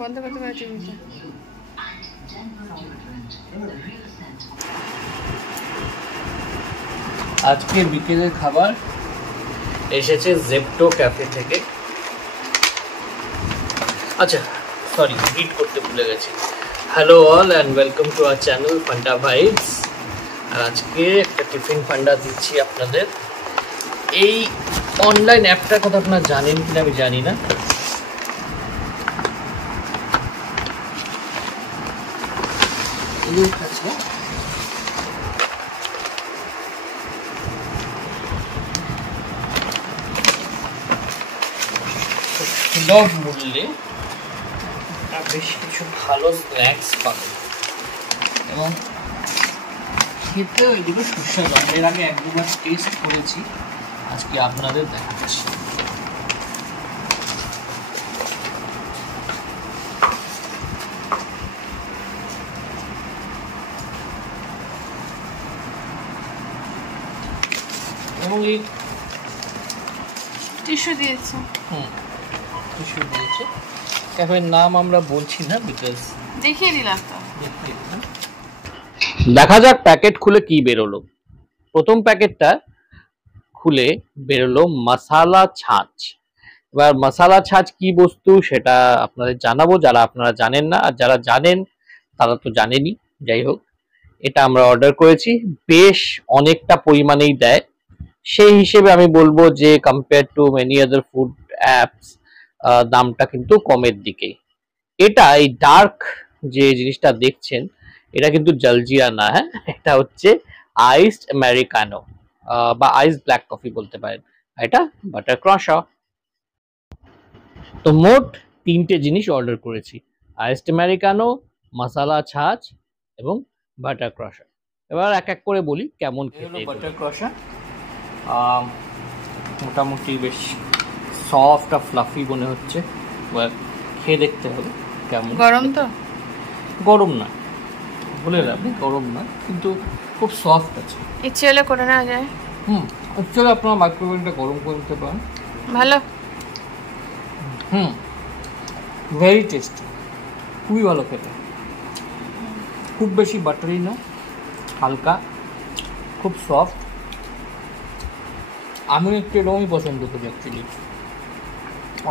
বন্ধ করতে পারছি আজকে বিকেলের খাবার এসেছে জেপ্টো ক্যাফে থেকে। আচ্ছা সরি, গ্রিট করতে ভুলে গেছি। Hello all and welcome to our channel Funda Vibes. আর আজকে একটা টিফিন ফান্ডা দিচ্ছি আপনাদের। এই অনলাইন অ্যাপটার কথা আপনারা জানেন কিনা আমি জানি না। সুলভ মূল্যে বেশ কিছু ভালো স্ন্যাক্স পাবেন এবং খেতে ওইদিকে সুস্বাদু। এর আগে এক দুবার টেস্ট করেছি, আজকে আপনাদের দেখাচ্ছি। এবং এই টিস্যু দিয়েছে, টিস্যু দিয়েছে। ক্যাফের নাম আমরা বলছি না, বিকজ দেখিয়ে দিলাম তো। দেখা যাক প্যাকেট খুলে কি বেরোলো। প্রথম প্যাকেটটা খুলে বেরোলো মশালা ছাঁচ। এবার মশালা ছাঁচ কি বস্তু সেটা আপনাদের জানাবো, যারা আপনারা জানেন না, আর যারা জানেন তারা তো জানেনই। যাই হোক, এটা আমরা অর্ডার করেছি, বেশ অনেকটা পরিমাণেই দেয়। সেই হিসেবে আমি বলবো যে compare to many other food apps দামটা কিন্তু কমের দিকে। এটা এই ডার্ক যে জিনিসটা দেখছেন, এটা কিন্তু জলজিরা না, হ্যাঁ, এটা হচ্ছে আইসড আমেরিকানো বা আইস ব্ল্যাক কফি বলতে পারেন। এটা বাটার ক্রাশা। তো মোট 3টে জিনিস অর্ডার করেছি, আইসড আমেরিকানো, মশালা ছাঁচ এবং বাটার ক্রাশা। এবার এক এক করে বলি কেমন খেতে। বাটার ক্রাশা মোটামুটি বেশ সফট আর ফ্লাফি মনে হচ্ছে। এবার খেয়ে দেখতে হবে কেমন। গরম তো? গরম না, বলে আপনি গরম না, কিন্তু খুব সফট আছে। ইচ্ছে হলে করে নেওয়া যায়। অ্যাকচুয়ালি আপনারা মাইক্রোওয়েভটা গরম করে নিতে পারেন। ভালো। ভেরি টেস্টি, খুবই ভালো খেতে। খুব বেশি বাটারি না, হালকা, খুব সফট। আমি একটু এরকমই পছন্দ করি অ্যাকচুয়ালি।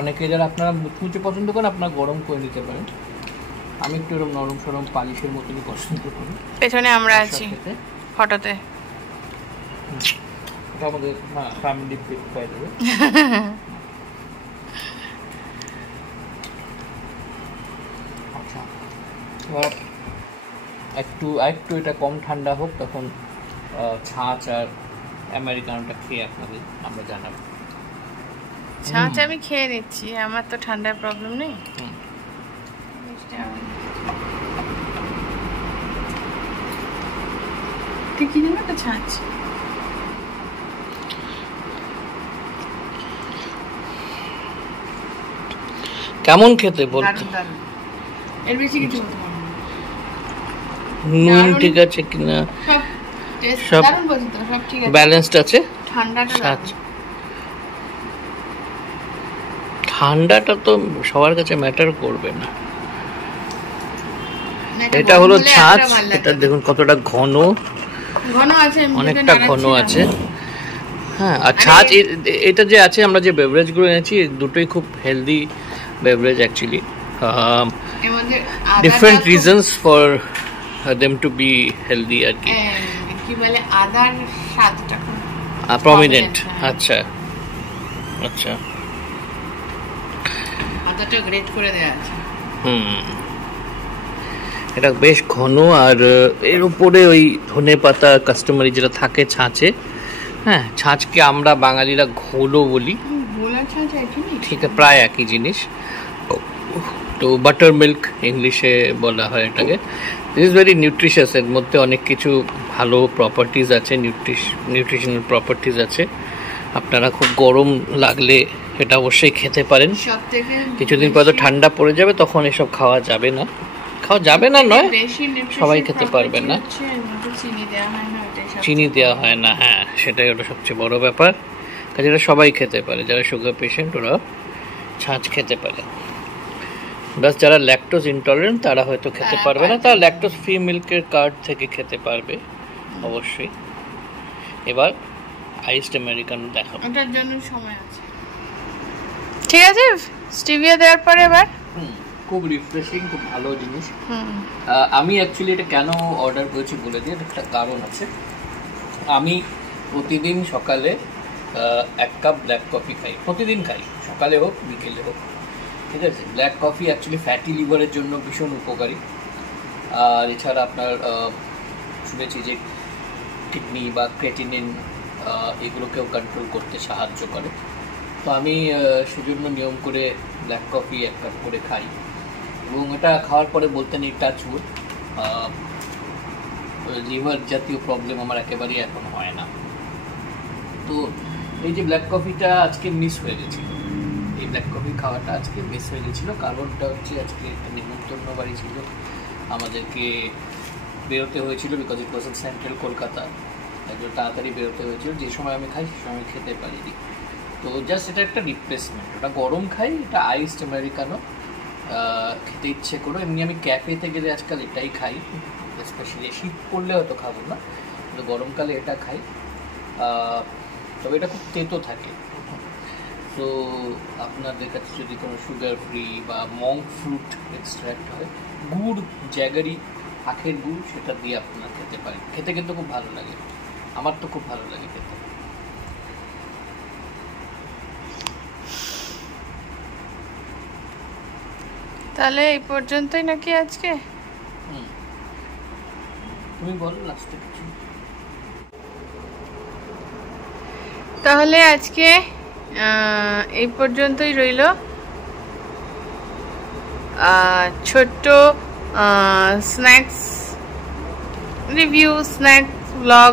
অনেকে যারা আপনারা মুচমুচে পছন্দ করেন, আপনারা গরম করে নিতে পারেন। আমি একটু এরকম নরম সরম পালিশের মতনই পছন্দ করি। পেছনে আমরা আছি ফটোতে। এটা আমাদের ফ্যামিলি পিক পাই দেবে। আচ্ছা, একটু এটা কম ঠান্ডা হোক, তখন ছাঁচ আর আমেরিকানোটা খেয়ে আপনাদের আমরা জানাবো। ছাঁচ আমি খেয়ে নিচ্ছি, আমার তো ঠান্ডার প্রবলেম নেই। কি জানো একটা ছাঁচ কেমন খেতে বলতে। এর বেশি কিছু বলতে পারবো না। নুন ঠিক আছে কিনা, সব দারুণ বলছি তো, সব ঠিক আছে, ব্যালেন্সড আছে। ঠান্ডাটা তো সবার কাছে ম্যাটার করবে না। এটা হলো ছাঁচ, এটা দেখুন কতটা ঘন আছে, অনেকটা ঘন আছে। হ্যাঁ, আর ছাঁচ এটা যে আছে, আমরা যে বেভারেজগুলো এনেছি দুটোই খুব healthy beverage actually. Different reasons for them to be healthy আর কি। কি বলে, আদার স্বাদটা প্রমিনেন্ট। আচ্ছা আচ্ছা, আদাটা গ্রেট করে দেয়া আছে। এটা বেশ ঘন, আর এর উপরে ওই ধনে পাতা কাস্টমারি যেটা থাকে ছাঁচে। হ্যাঁ, ছাঁচকে আমরা বাঙালিরা ঘোলও বলি, ঠিক আছে, প্রায় একই জিনিস। তো বাটার মিল্ক ইংলিশে বলা হয় এটাকে। This is very nutritious. এর মধ্যে অনেক কিছু ভালো প্রপার্টিজ আছে, নিউট্রিশনাল প্রপার্টিজ আছে। আপনারা খুব গরম লাগলে এটা অবশ্যই খেতে পারেন। কিছুদিন পর তো ঠান্ডা পড়ে যাবে, তখন এসব খাওয়া যাবে না। নয়, সবাই খেতে পারবে না। চিনি দেওয়া হয় না, হ্যাঁ, সেটাই হলো সবচেয়ে বড় ব্যাপার। যেটা সবাই খেতে পারে, যারা সুগার পেশেন্ট ওরা ছাঁচ খেতে পারে। বাস যারা ল্যাকটোজ ইনটলারেন্ট তারা হয়তো খেতে পারবে না, তারা ল্যাকটোজ ফ্রি মিল্কের কার্ড থেকে খেতে পারবে অবশ্যই। এবার আইসড আমেরিকান দেখাবো, ওটার জন্য সময় আছে। ঠিক আছে, স্টিভিয়া দেওয়ার পরে এবার খুব রিফ্রেশিং, খুব ভালো জিনিস। আমি অ্যাকচুয়ালি এটা কেন অর্ডার করেছি বলে দিই, একটা কারণ আছে। আমি প্রতিদিন সকালে 1 কাপ ব্ল্যাক কফি খাই, প্রতিদিন খাই, সকালে হোক বিকেলে হোক, ঠিক আছে। ব্ল্যাক কফি অ্যাকচুয়ালি ফ্যাটি লিভারের জন্য ভীষণ উপকারী। আর এছাড়া আপনার শুনেছি যে কিডনি বা ক্রেটিনিন এগুলোকেও কন্ট্রোল করতে সাহায্য করে। তো আমি সেজন্য নিয়ম করে ব্ল্যাক কফি 1 কাপ করে খাই, এবং এটা খাওয়ার পরে বলতে নেই টাচউড লিভার জাতীয় প্রবলেম আমার একেবারেই এখন হয় না। তো এই যে ব্ল্যাক কফিটা আজকে মিস হয়ে গেছিলো, এই ব্ল্যাক কফি খাওয়াটা আজকে মিস হয়ে গেছিলো। কারণটা হচ্ছে আজকে একটা নিমন্ত্রণ বাড়ি ছিল, আমাদেরকে বেরোতে হয়েছিল, because it was in central Kolkata, একটু তাড়াতাড়ি বেরোতে হয়েছিল। যে সময় আমি খাই সে সময় খেতে পারিনি। তো জাস্ট এটা একটা রিপ্লেসমেন্ট, ওটা গরম খাই, এটা আইসড আমেরিকানো খেতে ইচ্ছে করো। এমনি আমি ক্যাফেতে গেলে আজকাল এটাই খাই, স্পেশালি শীত পড়লে হয়তো খাবো না, কিন্তু গরমকালে এটা খাই। তবে এটা খুব তেতো থাকে। তো আপনাদের কাছে যদি কোনো সুগার ফ্রি বা মঙ্ক ফ্রুট এক্সট্র্যাক্ট হয়, গুড়, জ্যাগারি, আখের গুড়, সেটা দিয়ে আপনারা খেতে পারেন। খেতে কিন্তু খুব ভালো লাগে, আমার তো খুব ভালো লাগে খেতে। তাহলে এই পর্যন্তই নাকি আজকে? তুমি বলো লাস্টে কিছু। তাহলে আজকে এই পর্যন্তই রইল ছোট্ট স্ন্যাক্স রিভিউ, স্ন্যাক্স ব্লগ।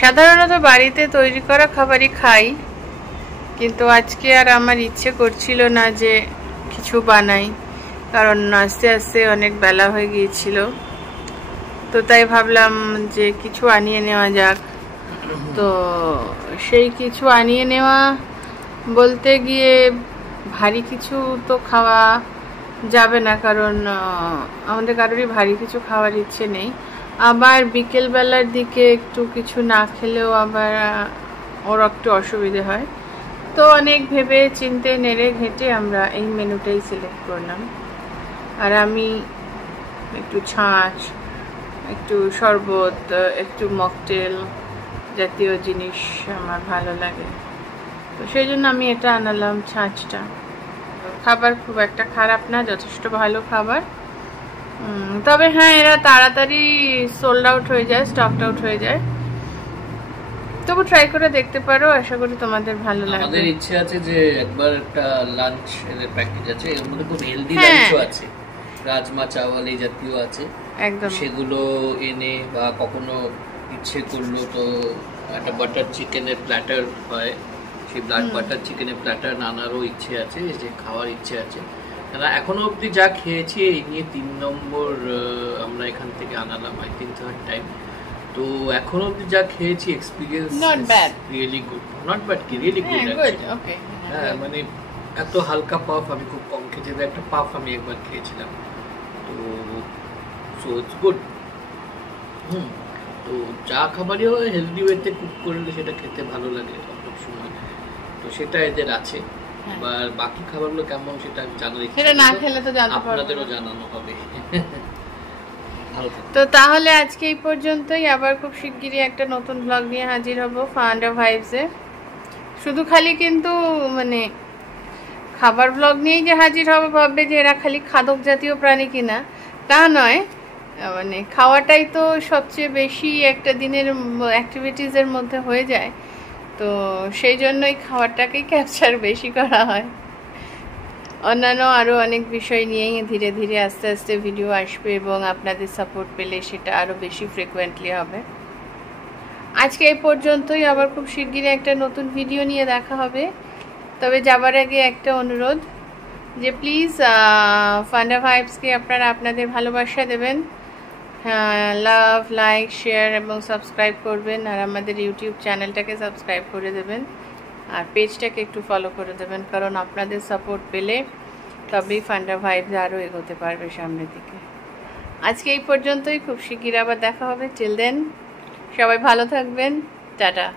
সাধারণত বাড়িতে তৈরি করা খাবারই খাই, কিন্তু আজকে আর আমার ইচ্ছে করছিল না যে কিছু বানাই, কারণ আস্তে আস্তে অনেক বেলা হয়ে গিয়েছিল। তো তাই ভাবলাম যে কিছু আনিয়ে নেওয়া যাক। তো সেই কিছু আনিয়ে নেওয়া বলতে গিয়ে ভারী কিছু তো খাওয়া যাবে না, কারণ আমাদের কারোরই ভারী কিছু খাওয়ার ইচ্ছে নেই। আবার বিকেলবেলার দিকে একটু কিছু না খেলেও আবার ওর একটু অসুবিধে হয়। তো অনেক ভেবে চিন্তে নেড়ে ঘেঁটে আমরা এই মেনুটাই সিলেক্ট করলাম। আর আমি একটু ছাঁচ, একটু শরবত, একটু মকটেল জাতীয় জিনিস আমার ভালো লাগে, তো সেই জন্য আমি এটা আনালাম, ছাঁচটা। খাবার খুব একটা খারাপ না, যথেষ্ট ভালো খাবার। তবে হ্যাঁ, এরা তাড়াতাড়ি সোল্ড আউট হয়ে যায়, স্টকড আউট হয়ে যায়। তবু ট্রাই করে দেখতে পারো, আশা করি তোমাদের ভালো লাগবে। আমাদের ইচ্ছে আছে যে একবার একটা লাঞ্চ এর প্যাকেজ আছে, এর মধ্যে খুব হেলদি লাঞ্চও আছে, রাজমা চাওয়াল এই জাতীয় আছে, একদম সেগুলো এনে, বা কখনো ইচ্ছে করলো তো একটা বাটার চিকেনের প্ল্যাটার হয়, সেই বাটার চিকেনের প্ল্যাটার আনারও ইচ্ছে আছে, যে খাওয়ার ইচ্ছে আছে। এখনো অবধি যা খেয়েছি এই নিয়ে 3 নম্বর আমরা এখান থেকে আনালাম, আই থিঙ্ক 3rd টাইম। তো এখনো অবধি যা খেয়েছি experience not bad, really good, not bad কি রিয়েলি গুড। ওকে, হ্যাঁ, মানে এত হালকা পাফ আমি খুব কম খেয়েছি, একটা পাফ আমি একবার খেয়েছিলাম, তো সো ইটস গুড। তো যা খাবারই হয় হেলদি ওয়েতে কুক করলে সেটা খেতে ভালো লাগে সব সময়, তো সেটা এদের আছে। এবার বাকি খাবারগুলো কেমন সেটা জানার ইচ্ছে, সেটা না খেলে তো জানতে পারবো, আপনাদেরও জানানো হবে। তো তাহলে আজকে এই পর্যন্তই। আবার খুব শিগগিরই একটা নতুন ব্লগ নিয়ে হাজির হব ফান্ডা ভাইবসে। শুধু খালি কিন্তু মানে খাবার ব্লগ নিয়েই যে হাজির হব ভাববে যে এরা খালি খাদক জাতীয় প্রাণী কিনা, তা নয়। মানে খাওয়াটাই তো সবচেয়ে বেশি একটা দিনের অ্যাক্টিভিটিসের মধ্যে হয়ে যায়, তো সেই জন্যই খাওয়ারটাকেই ক্যাপচার বেশি করা হয়। অন্যান্য আরও অনেক বিষয় নিয়েই ধীরে ধীরে আস্তে আস্তে ভিডিও আসবে, এবং আপনাদের সাপোর্ট পেলে সেটা আরও বেশি ফ্রিকোয়েন্টলি হবে। আজকে এই পর্যন্তই, আবার খুব শিগগিরই একটা নতুন ভিডিও নিয়ে দেখা হবে। তবে যাবার আগে একটা অনুরোধ, যে প্লিজ ফান্ডা ভাইবসকে আপনারা আপনাদের ভালোবাসা দেবেন, হ্যাঁ, লাভ, লাইক, শেয়ার এবং সাবস্ক্রাইব করবেন, আর আমাদের ইউটিউব চ্যানেলটাকে সাবস্ক্রাইব করে দেবেন, আর পেজটাকে একটু ফলো করে দেবেন, কারণ আপনাদের সাপোর্ট পেলে তবেই ফান্ডা ভাইবস আরও এগোতে পারবে সামনের দিকে। আজকে এই পর্যন্তই, খুব শিগগির আবার দেখা হবে। টিল দেন সবাই ভালো থাকবেন, টাটা।